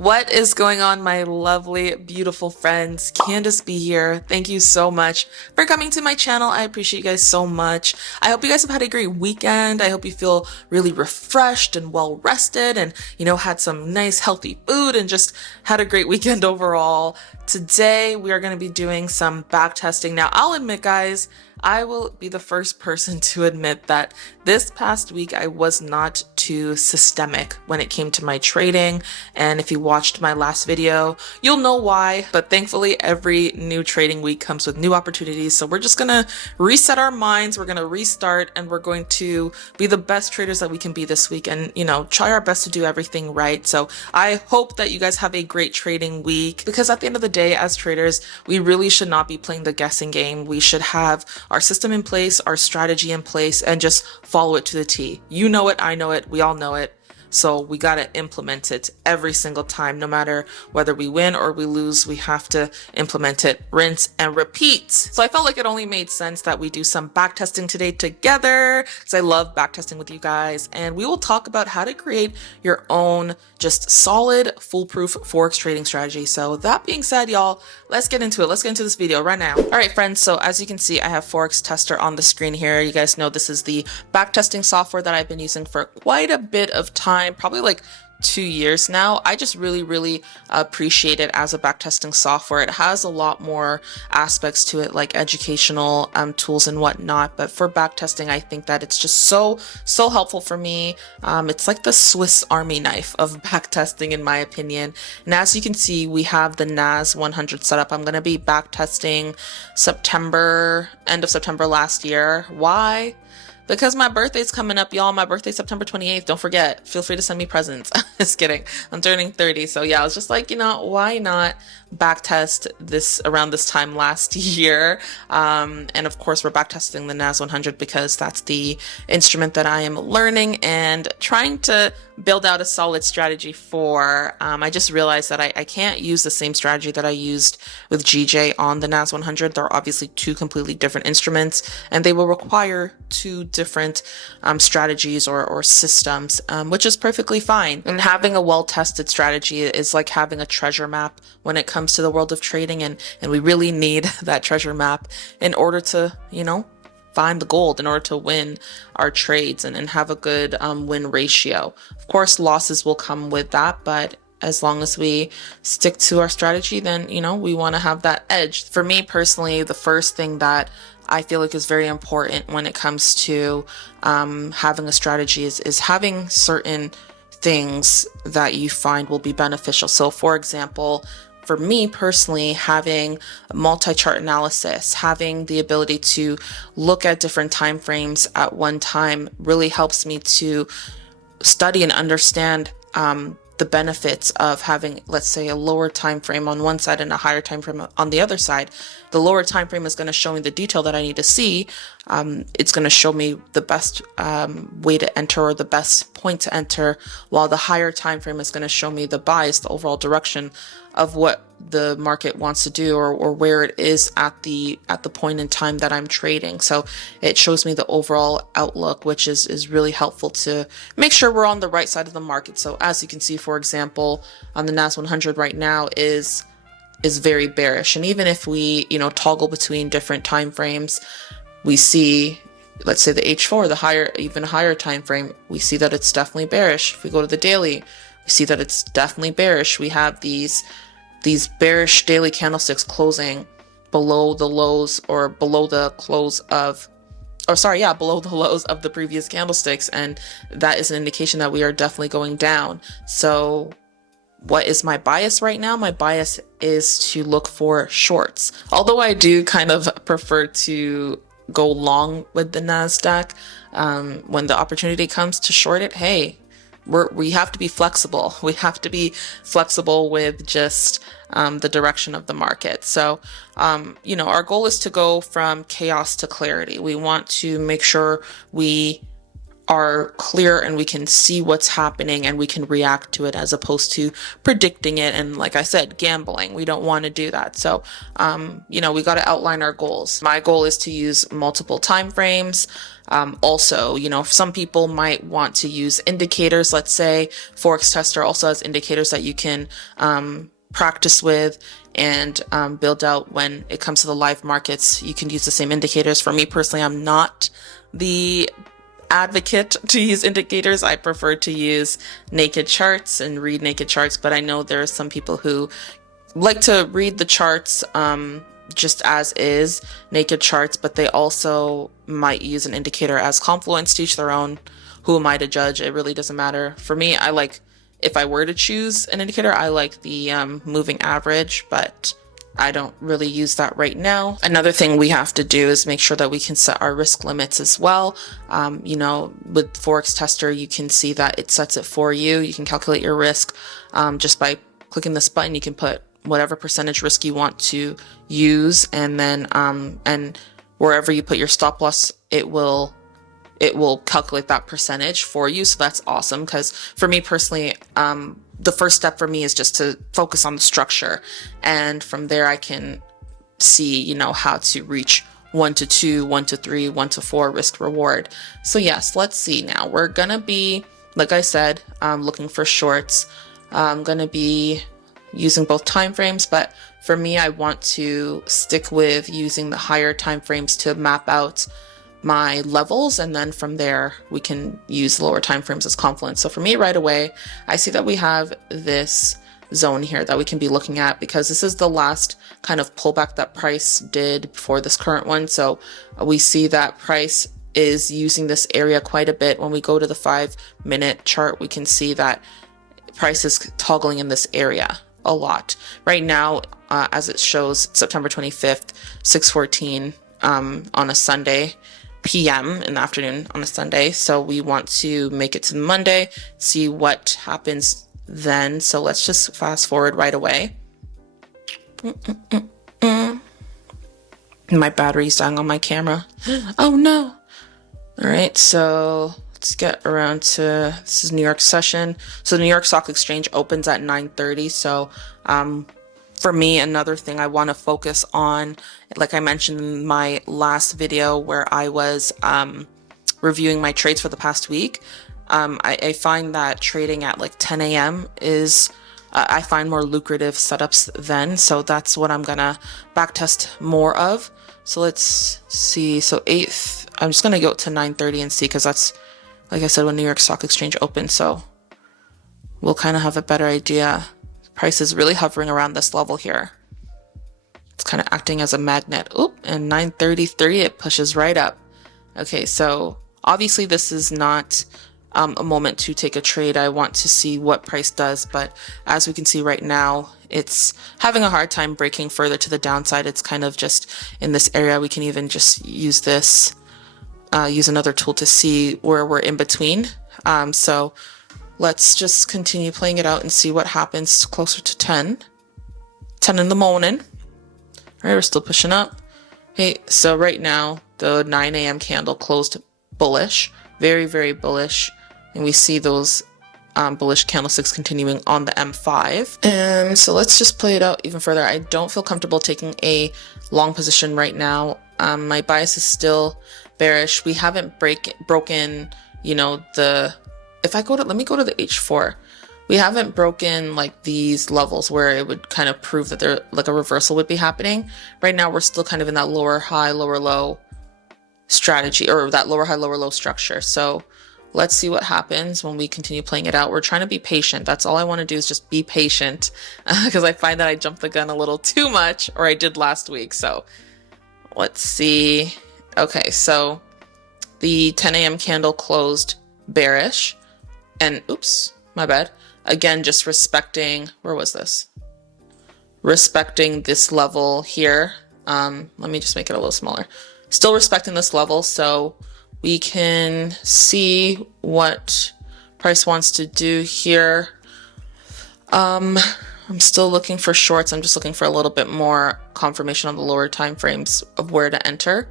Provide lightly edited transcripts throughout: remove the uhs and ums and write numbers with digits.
What is going on, my lovely, beautiful friends? Candace B here. Thank you so much for coming to my channel. I appreciate you guys so much. I hope you guys have had a great weekend. I hope you feel really refreshed and well rested and, had some nice healthy food and just had a great weekend overall. Today, we are going to be doing some back testing. Now, I'll admit, guys, I will be the first person to admit that this past week I was not too systemic when it came to my trading. And if you watched my last video, you'll know why. But thankfully, every new trading week comes with new opportunities. So we're just gonna reset our minds. We're gonna restart and we're going to be the best traders that we can be this week and, try our best to do everything right. So I hope that you guys have a great trading week, because at the end of the day, as traders, we really should not be playing the guessing game. We should have our system in place, our strategy in place, and just follow it to the T. You know it, I know it, we all know it. So we got to implement it every single time, no matter whether we win or we lose, we have to implement it, rinse and repeat. So I felt like it only made sense that we do some backtesting today together, because I love backtesting with you guys. And we will talk about how to create your own just solid, foolproof Forex trading strategy. So that being said, y'all, let's get into it. Let's get into this video right now. All right, friends. So as you can see, I have Forex Tester on the screen here. You guys know this is the backtesting software that I've been using for quite a bit of time. Probably like 2 years now. I just really appreciate it as a backtesting software. It has a lot more aspects to it, like educational tools and whatnot. But for backtesting, I think that it's just so helpful for me. It's like the Swiss Army knife of backtesting, in my opinion. And as you can see, we have the NAS 100 set up. I'm going to be backtesting end of September last year. Why? Because my birthday's coming up, y'all. My birthday's September 28th. Don't forget. Feel free to send me presents. Just kidding. I'm turning 30. So yeah, I was just like, why not backtest this around this time last year? And of course, we're backtesting the NAS 100 because that's the instrument that I am learning and trying to build out a solid strategy for. I just realized that I can't use the same strategy that I used with GJ on the NAS 100. They're obviously two completely different instruments, and they will require two different strategies or systems, which is perfectly fine. And having a well-tested strategy is like having a treasure map when it comes to the world of trading, and we really need that treasure map in order to, find the gold, in order to win our trades and have a good win ratio. Of course, losses will come with that, but as long as we stick to our strategy, then, we want to have that edge. For me personally, the first thing that I feel like is very important when it comes to having a strategy is having certain things that you find will be beneficial. So for example, for me personally, having multi-chart analysis, having the ability to look at different time frames at one time really helps me to study and understand the benefits of having, let's say, a lower time frame on one side and a higher time frame on the other side. The lower time frame is going to show me the detail that I need to see. It's going to show me the best way to enter or the best point to enter, while the higher time frame is going to show me the bias, the overall direction of what the market wants to do or where it is at the point in time that I'm trading. So it shows me the overall outlook, which is really helpful to make sure we're on the right side of the market. So as you can see, for example, on the NAS 100 right now is very bearish. And even if we, toggle between different time frames, we see, let's say the H4, the even higher time frame, we see that it's definitely bearish. If we go to the daily, we see that it's definitely bearish. We have these bearish daily candlesticks closing below the lows or below the close of, below the lows of the previous candlesticks. And that is an indication that we are definitely going down. So what is my bias right now? My bias is to look for shorts. Although I do kind of prefer to go long with the NASDAQ, when the opportunity comes to short it, hey, we have to be flexible. We have to be flexible with just the direction of the market. So, our goal is to go from chaos to clarity. We want to make sure we are clear and we can see what's happening and we can react to it, as opposed to predicting it and, like I said, gambling. We don't want to do that. So, we got to outline our goals. My goal is to use multiple time frames, Also, you know, some people might want to use indicators. Let's say Forex Tester also has indicators that you can practice with and build out when it comes to the live markets. You can use the same indicators. For me personally, I'm not the advocate to use indicators. I prefer to use naked charts and read naked charts, but I know there are some people who like to read the charts just as is, naked charts, but they also might use an indicator as confluence. To each their own. Who am I to judge? It really doesn't matter. For me, I like, if I were to choose an indicator, I like the moving average, but I don't really use that right now. Another thing we have to do is make sure that we can set our risk limits as well. You know, with Forex Tester, you can see that it sets it for you. You can calculate your risk just by clicking this button. You can put whatever percentage risk you want to use, and then and wherever you put your stop loss, it will calculate that percentage for you. So that's awesome, because for me personally, the first step for me is just to focus on the structure, and from there I can see, you know, how to reach 1 to 2, 1 to 3, 1 to 4 risk reward. So yes, let's see now. We're gonna be, like I said, looking for shorts. I'm gonna be using both time frames, but for me, I want to stick with using the higher time frames to map out my levels, and then from there we can use lower time frames as confluence. So for me, right away, I see that we have this zone here that we can be looking at, because this is the last kind of pullback that price did before this current one. So we see that price is using this area quite a bit. When we go to the 5-minute chart, we can see that price is toggling in this area a lot. Right now, as it shows, September 25th, 6:14 on a Sunday, PM in the afternoon on a Sunday. So we want to make it to Monday, see what happens then. So let's just fast forward right away. My battery's dying on my camera. Oh no. All right, so let's get around to, this is New York session. So the New York Stock Exchange opens at 9:30. So for me, another thing I want to focus on, like I mentioned in my last video where I was reviewing my trades for the past week, I find that trading at like 10 a.m. is, I find more lucrative setups then. So that's what I'm gonna backtest more of. So let's see. So 8th, I'm just gonna go to 9:30 and see, because that's, like I said, when New York Stock Exchange opens. So we'll kind of have a better idea. Price is really hovering around this level here. It's kind of acting as a magnet. Oop, and 9:33, it pushes right up. Okay, so obviously this is not a moment to take a trade. I want to see what price does, but as we can see right now, it's having a hard time breaking further to the downside. It's kind of just in this area. We can even just use this, use another tool to see where we're in between. So let's just continue playing it out and see what happens closer to 10 in the morning. All right, we're still pushing up. Okay, so right now, the 9 a.m. candle closed bullish, very, very bullish. And we see those bullish candlesticks continuing on the M5. And so let's just play it out even further. I don't feel comfortable taking a long position right now. My bias is still bearish. We haven't broken, you know, let me go to the H4. We haven't broken like these levels where it would kind of prove that there, like a reversal would be happening. Right now, we're still kind of in that lower high, lower low strategy, or that lower high, lower low structure. So let's see what happens when we continue playing it out. We're trying to be patient. That's all I want to do, is just be patient, because I find that I jumped the gun a little too much, or I did last week. So let's see. Okay, so the 10 a.m. candle closed bearish. And oops, my bad. Again, just respecting, where was this? Respecting this level here. Let me just make it a little smaller. Still respecting this level, so we can see what price wants to do here. I'm still looking for shorts. I'm just looking for a little bit more confirmation on the lower time frames of where to enter.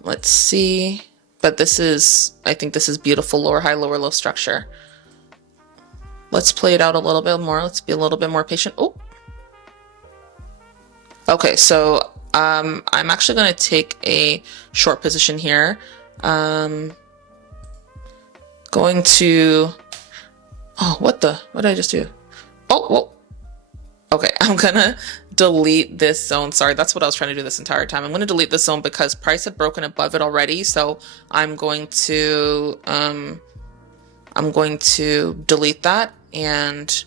Let's see. But this is, I think this is beautiful lower high, lower low structure. Let's play it out a little bit more. Let's be a little bit more patient. Oh. Okay, so I'm actually going to take a short position here. Going to, oh, what did I just do? Oh, whoa. Okay, I'm gonna delete this zone. Sorry, that's what I was trying to do this entire time. I'm gonna delete this zone because price had broken above it already. So I'm going to delete that, and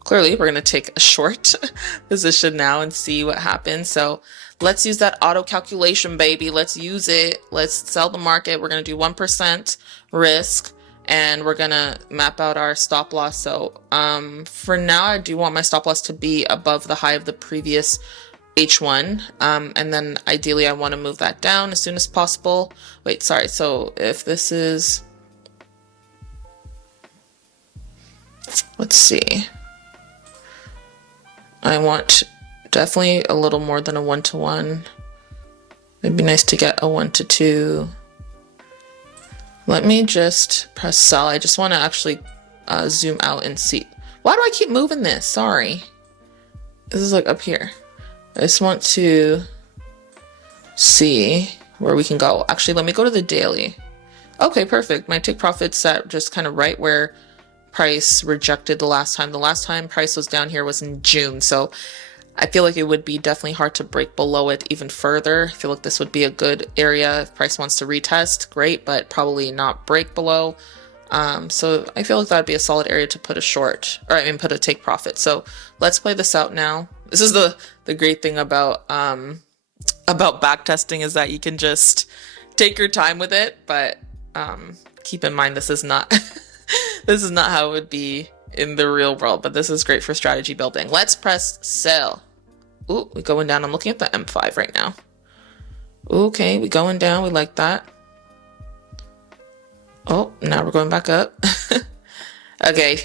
clearly we're gonna take a short position now and see what happens. So let's use that auto calculation, baby. Let's use it. Let's sell the market. We're gonna do 1% risk, and we're gonna map out our stop loss. So for now, I do want my stop loss to be above the high of the previous H1. And then ideally I want to move that down as soon as possible. Wait, sorry. So if this is, let's see, I want definitely a little more than a 1-to-1. It'd be nice to get a 1-to-2. Let me just press sell. I just want to actually zoom out and see. Why do I keep moving this? Sorry. This is like up here. I just want to see where we can go. Actually, let me go to the daily. Okay, perfect. My take profit's set just kind of right where price rejected the last time. The last time price was down here was in June. So I feel like it would be definitely hard to break below it even further. I feel like this would be a good area if price wants to retest, great, but probably not break below. So I feel like that'd be a solid area to put a short, or I mean put a take profit. So let's play this out now. This is the great thing about backtesting, is that you can just take your time with it, but keep in mind this is not this is not how it would be in the real world, but this is great for strategy building. Let's press sell. Ooh, we're going down. I'm looking at the M5 right now. Okay, we're going down. We like that. Oh, now we're going back up. Okay,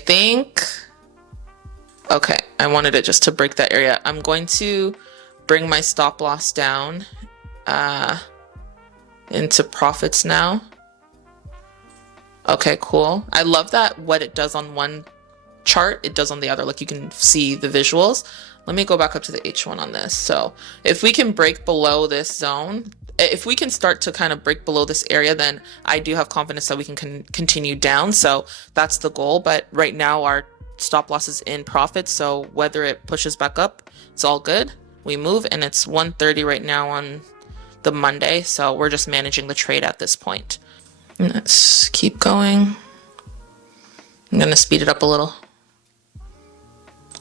okay, I wanted it just to break that area. I'm going to bring my stop loss down into profits now. Okay, cool. I love that what it does on one chart, it does on the other. Like you can see the visuals. Let me go back up to the H1 on this. So if we can break below this zone, if we can start to kind of break below this area, then I do have confidence that we can continue down. So that's the goal. But right now our stop loss is in profit. So whether it pushes back up, it's all good. We move, and it's 1:30 right now on the Monday. So we're just managing the trade at this point. Let's keep going. I'm going to speed it up a little.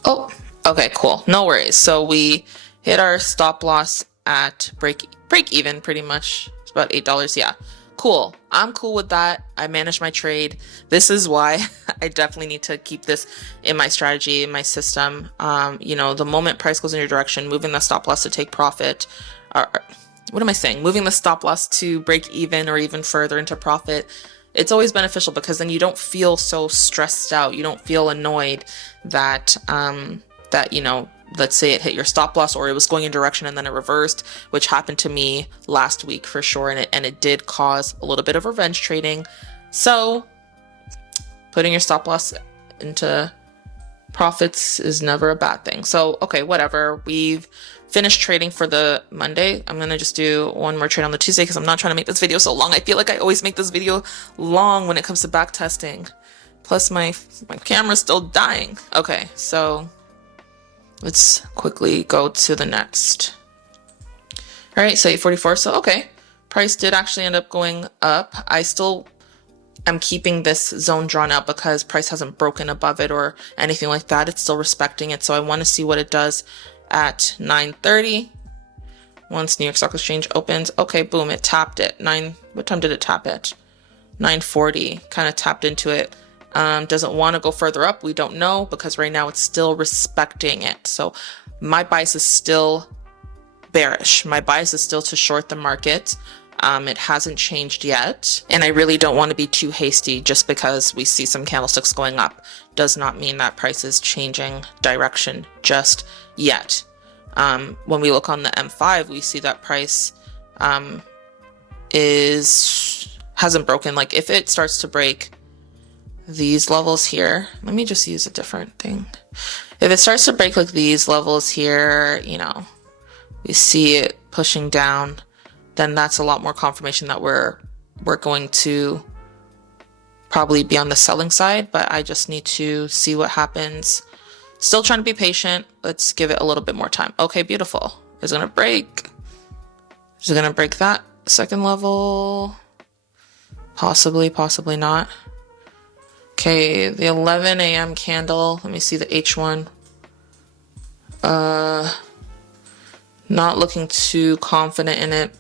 Oh, okay, cool. No worries. So we hit our stop loss at break even pretty much. It's about $8. Yeah, cool. I'm cool with that. I manage my trade. This is why I definitely need to keep this in my strategy, in my system. You know, the moment price goes in your direction, moving the stop loss to take profit, what am I saying? Moving the stop loss to break even or even further into profit. It's always beneficial because then you don't feel so stressed out. You don't feel annoyed that, you know, let's say it hit your stop loss or it was going in direction and then it reversed, which happened to me last week for sure. And it did cause a little bit of revenge trading. So putting your stop loss into profits is never a bad thing. So, okay, whatever. We've finished trading for the Monday. I'm going to just do one more trade on the Tuesday because I'm not trying to make this video so long. I feel like I always make this video long when it comes to back testing. Plus my camera's still dying. Okay, so let's quickly go to the next. All right, so 844. So, okay, price did actually end up going up. I still am keeping this zone drawn out because price hasn't broken above it or anything like that. It's still respecting it. So I want to see what it does at 9:30 once New York Stock Exchange opens. Okay, boom, it tapped it. What time did it tap it? 9:40, kind of tapped into it. Doesn't want to go further up. We don't know because right now it's still respecting it. So my bias is still bearish. My bias is still to short the market. It hasn't changed yet. And I really don't want to be too hasty just because we see some candlesticks going up. Does not mean that price is changing direction just yet. When we look on the M5, we see that price hasn't broken. Like if it starts to break these levels here, let me just use a different thing. If it starts to break like these levels here, you know, we see it pushing down, then that's a lot more confirmation that we're we're going to probably be on the selling side, but I just need to see what happens. Still trying to be patient. Let's give it a little bit more time. Okay, beautiful. Is it gonna break? Is it gonna break that second level? Possibly, possibly not. Okay, the 11 a.m. candle. Let me see the H1. Not looking too confident in it.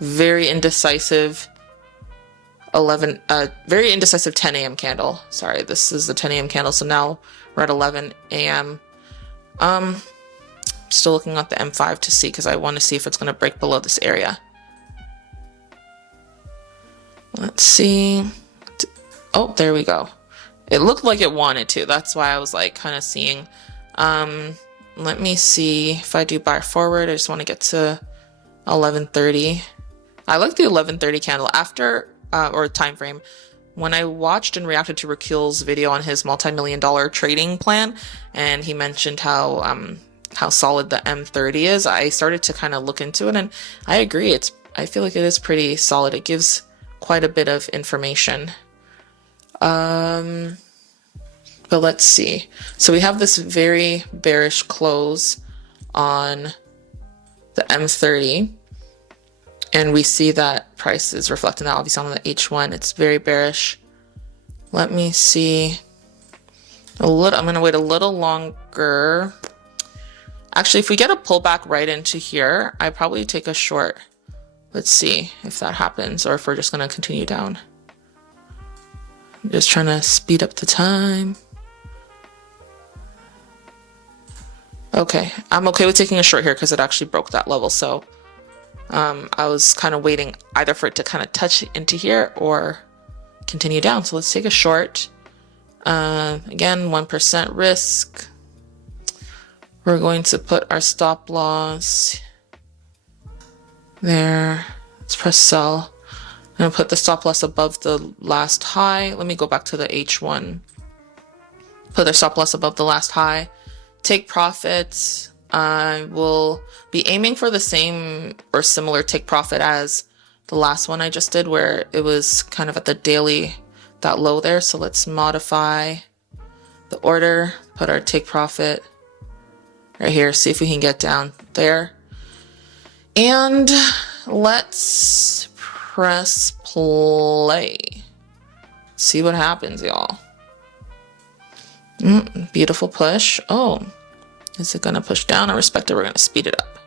Very indecisive. Very indecisive 10 a.m. candle. Sorry, this is the 10 a.m. candle. So now we're at 11 a.m. Still looking at the M5 to see, because I want to see if it's going to break below this area. Let's see. Oh, there we go. It looked like it wanted to. That's why I was like kind of seeing. Let me see if I do buy forward. I just want to get to 11:30. I like the 11:30 candle after or time frame. When I watched and reacted to Rakil's video on his multi-million-dollar trading plan, and he mentioned how solid the M30 is, I started to kind of look into it, and I agree. I feel like it is pretty solid. It gives quite a bit of information. But let's see. So we have this very bearish close on the M30. And we see that price is reflecting that obviously on the H1. It's very bearish. Let me see. I'm going to wait a little longer. Actually, if we get a pullback right into here, I probably take a short. Let's see if that happens, or if we're just going to continue down. I'm just trying to speed up the time. Okay, I'm okay with taking a short here because it actually broke that level. So I was kind of waiting either for it to kind of touch into here or continue down. So let's take a short. Again, 1% risk. We're going to put our stop loss there. Let's press sell. I'm going to put the stop loss above the last high. Let me go back to the H1. Put the stop loss above the last high. Take profits. I will be aiming for the same or similar take profit as the last one I just did, where it was kind of at the daily, that low there. So let's modify the order, put our take profit right here, see if we can get down there. And let's press play. See what happens, y'all. Beautiful push. Oh, is it going to push down? I respect it. We're going to speed it up.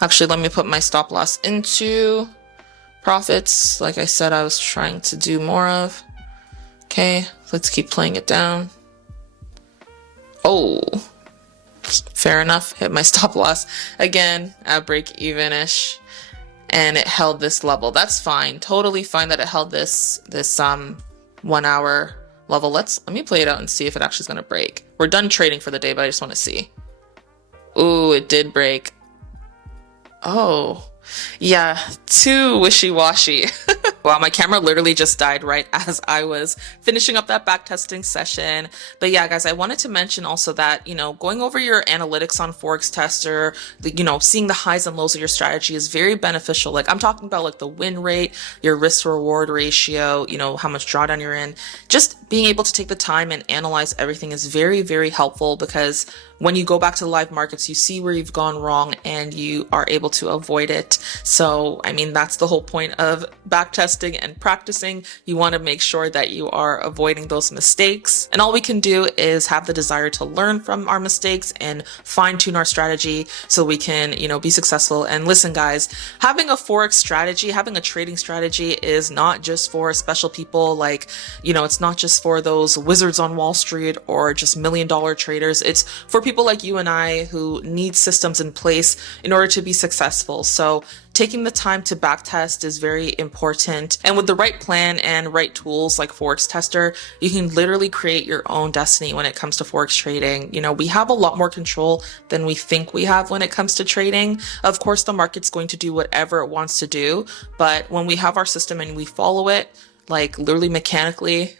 Actually, let me put my stop loss into profits. Like I said, I was trying to do more of. Okay, let's keep playing it down. Oh, fair enough. Hit my stop loss again at break even-ish. And it held this level. That's fine. Totally fine that it held this 1 hour level. Let me play it out and see if it actually is going to break. We're done trading for the day, but I just want to see. Ooh, it did break. Oh, yeah, too wishy-washy. Wow, my camera literally just died right as I was finishing up that backtesting session. But yeah, guys, I wanted to mention also that, going over your analytics on Forex Tester, seeing the highs and lows of your strategy is very beneficial. Like I'm talking about like the win rate, your risk reward ratio, how much drawdown you're in. Just being able to take the time and analyze everything is very, very helpful, because when you go back to the live markets, you see where you've gone wrong and you are able to avoid it. So, I mean, that's the whole point of backtesting and practicing. You want to make sure that you are avoiding those mistakes. And all we can do is have the desire to learn from our mistakes and fine tune our strategy so we can, be successful. And listen, guys, having a Forex strategy, having a trading strategy is not just for special people. Like, it's not just for those wizards on Wall Street or just $1 million traders. It's for people like you and I who need systems in place in order to be successful. So taking the time to backtest is very important. And with the right plan and right tools like Forex Tester, you can literally create your own destiny when it comes to Forex trading. We have a lot more control than we think we have when it comes to trading. Of course, the market's going to do whatever it wants to do, but when we have our system and we follow it, like literally mechanically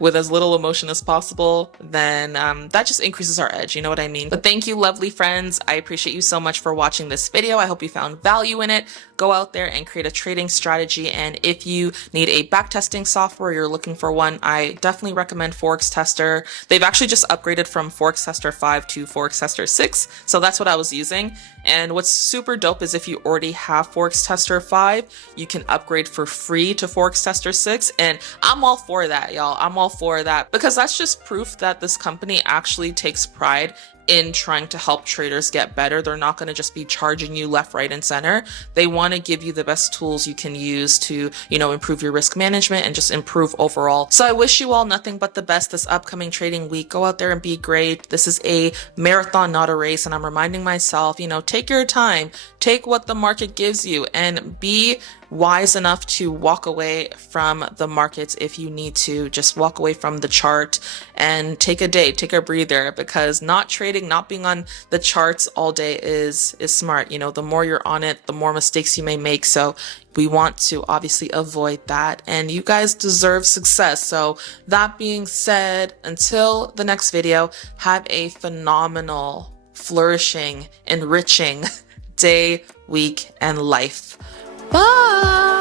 with as little emotion as possible, then that just increases our edge, you know what I mean? But thank you, lovely friends. I appreciate you so much for watching this video. I hope you found value in it. Go out there and create a trading strategy. And if you need a backtesting software, you're looking for one, I definitely recommend Forex Tester. They've actually just upgraded from Forex Tester 5 to Forex Tester 6. So that's what I was using. And what's super dope is if you already have Forex Tester 5, you can upgrade for free to Forex Tester 6. And I'm all for that, y'all. I'm all for that because that's just proof that this company actually takes pride in trying to help traders get better. They're not going to just be charging you left, right, and center. They want to give you the best tools you can use to, you know, improve your risk management and just improve overall. So I wish you all nothing but the best this upcoming trading week. Go out there and be great. This is a marathon, not a race. And I'm reminding myself, you know, take your time, take what the market gives you, and be wise enough to walk away from the markets if you need to. Just walk away from the chart and take a day, take a breather, because not trading, not being on the charts all day is smart. You know, the more you're on it, the more mistakes you may make. So we want to obviously avoid that, and you guys deserve success. So that being said, until the next video, have a phenomenal, flourishing, enriching day, week, and life. Bye!